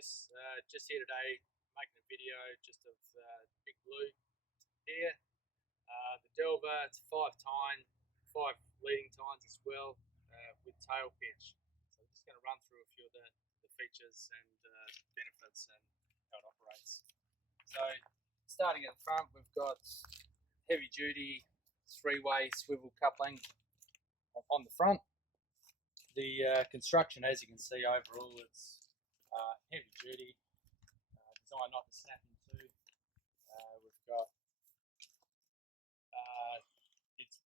boys, just here today making a video just of Big Blue here. The Delver, it's 5 tine, 5 leading tines as well with tail pitch. So we're just going to run through a few of the features and benefits and how it operates. So starting at the front, we've got heavy duty 3-way swivel coupling on the front. The construction, as you can see overall, it's heavy duty, designed not to snap in two. We've got,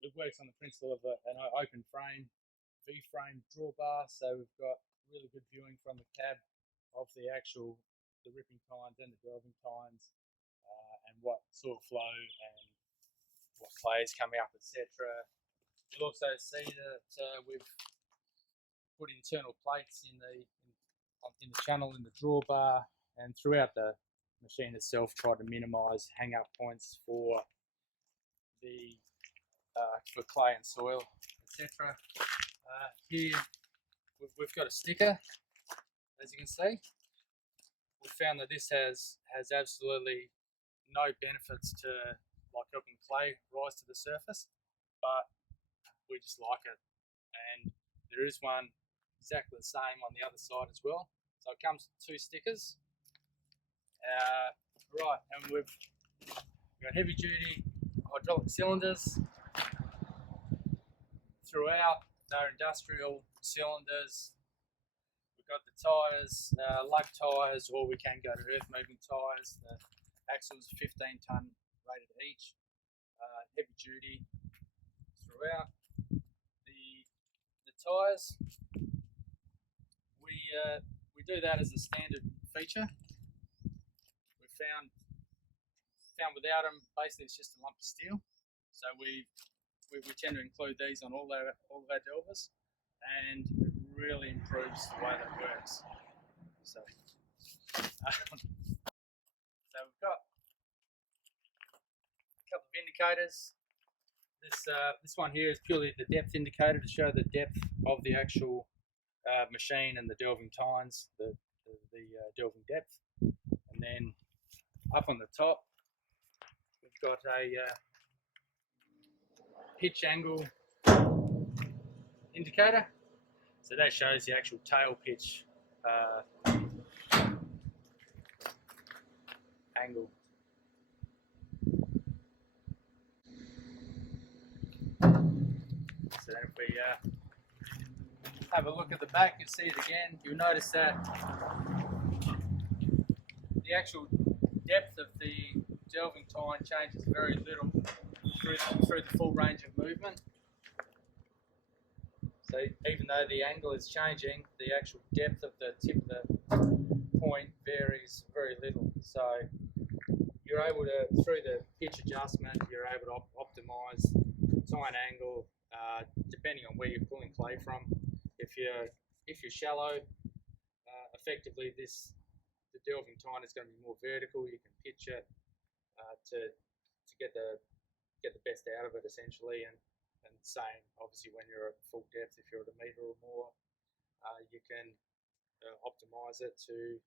it works on the principle of an open frame, V-frame drawbar, so we've got really good viewing from the cab of the ripping tines and the delving tines, and what soil flow and what clay is coming up, etc. You'll also see that we've put internal plates in the channel in the drawbar, and throughout the machine itself tried to minimise hang-up points for clay and soil, etc. Here we've got a sticker, as you can see. We found that this has absolutely no benefits to like helping clay rise to the surface, but we just like it, and there is one exactly the same on the other side as well. So it comes with 2 stickers. Right, and we've got heavy duty hydraulic cylinders throughout. They're industrial cylinders. We've got the tyres, lug tyres, or we can go to earth moving tyres. The axles 15 tonne rated each. Heavy duty throughout. The tyres, we do that as a standard feature. We found without them, basically it's just a lump of steel. So we tend to include these on all of our delvers, and it really improves the way that works. So, so we've got a couple of indicators. This one here is purely the depth indicator to show the depth of the actual machine and the delving tines, the delving depth. And then up on the top, we've got a pitch angle indicator. So that shows the actual tail pitch angle. So then if we have a look at the back, you'll see it again. You'll notice that the actual depth of the delving tine changes very little through the full range of movement. So even though the angle is changing, the actual depth of the tip of the point varies very little. So you're able to, through the pitch adjustment, you're able to optimise the tine angle depending on where you're pulling clay from. If you're shallow, effectively the delving tine is going to be more vertical. You can pitch it to get the best out of it essentially, and same obviously when you're at full depth. If you're at 1 metre or more, you can optimise it to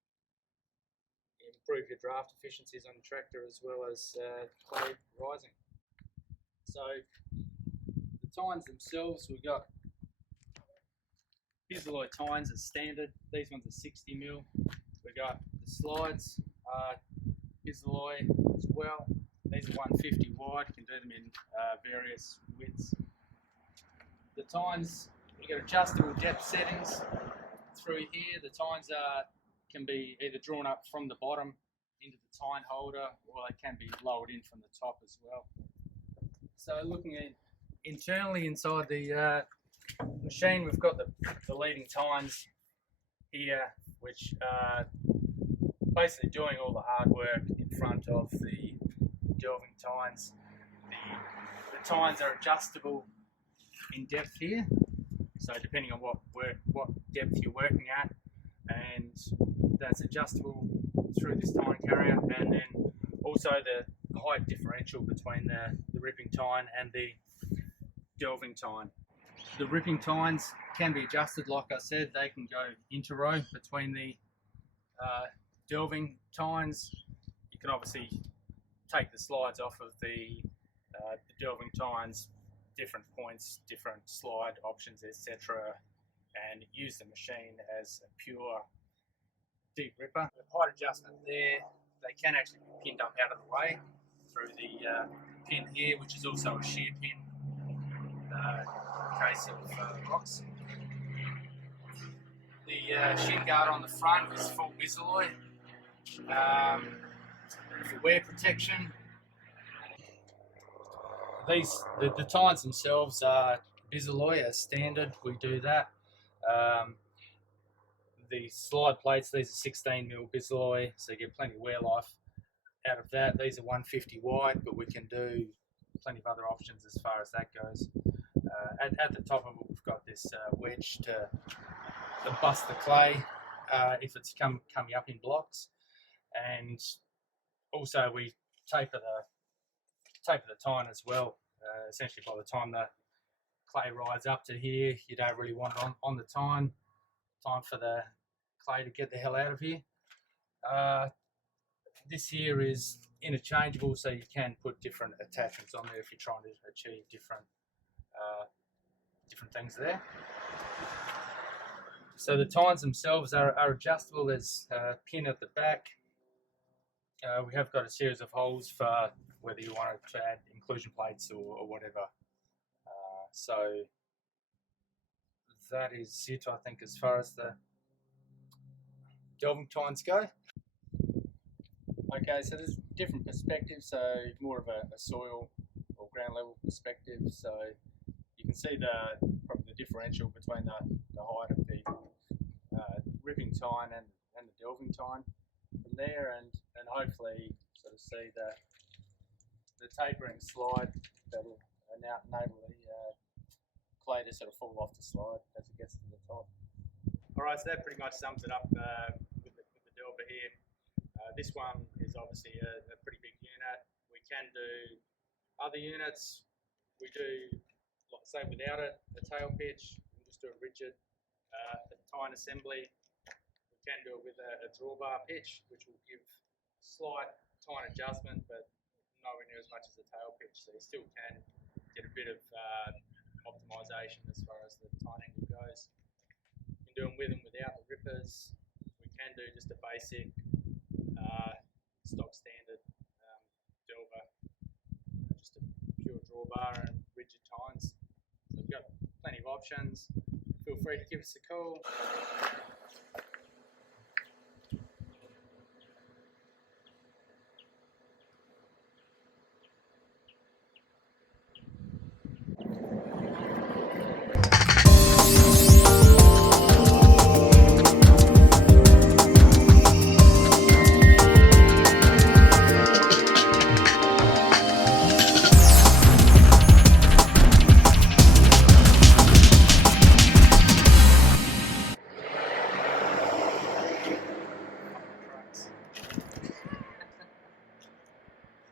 improve your draft efficiencies on the tractor as well as clay rising. So the tines themselves, we've got Bisalloy tines as standard. These ones are 60mm. We've got the slides, Bisalloy as well. These are 150 wide. You can do them in various widths. The tines, you've got adjustable depth settings through here. The tines can be either drawn up from the bottom into the tine holder, or they can be lowered in from the top as well. So looking at internally inside the machine, we've got the leading tines here, which are basically doing all the hard work in front of the delving tines. The tines are adjustable in depth here, so depending on what depth you're working at, and that's adjustable through this tine carrier, and then also the height differential between the ripping tine and the delving tine. The ripping tines can be adjusted, like I said. They can go inter-row between the delving tines, you can obviously take the slides off of the delving tines, different points, different slide options, etc., and use the machine as a pure deep ripper. The height adjustment there, they can actually be pinned up out of the way through the pin here, which is also a shear pin in case of rocks. The shin guard on the front is full bisalloy for wear protection. The tines themselves are bisalloy as standard. We do that. The slide plates, these are 16mm bisalloy, so you get plenty of wear life out of that. These are 150 wide, but we can do plenty of other options as far as that goes. At the top of it, we've got this wedge to bust the clay if it's coming up in blocks, and also we taper the tine as well. Essentially, by the time the clay rides up to here, you don't really want it on the tine. Time for the clay to get the hell out of here. This here is interchangeable, so you can put different attachments on there if you're trying to achieve different things there. So the tines themselves are adjustable. There's a pin at the back. We have got a series of holes for whether you want to add inclusion plates or whatever. So that is it, I think, as far as the delving tines go. Okay, so there's different perspectives, so more of a soil or ground level perspective. So you can see probably the differential between the height of the ripping tine and the delving tine from there, and hopefully sort of see the tapering slide that will now enable the clay to sort of fall off the slide as it gets to the top. Alright, so that pretty much sums it up with the delver here. This one is obviously a pretty big unit. We can do other units. We do, like say, without a tail pitch, we just do a rigid tine assembly. We can do it with a drawbar pitch, which will give slight tine adjustment, but nowhere near as much as a tail pitch. So you still can get a bit of optimization as far as the tine angle goes. You can do them with and without the rippers. We can do just a basic stock standard delver, just a pure drawbar and rigid tines. So we've got plenty of options. Feel free to give us a call.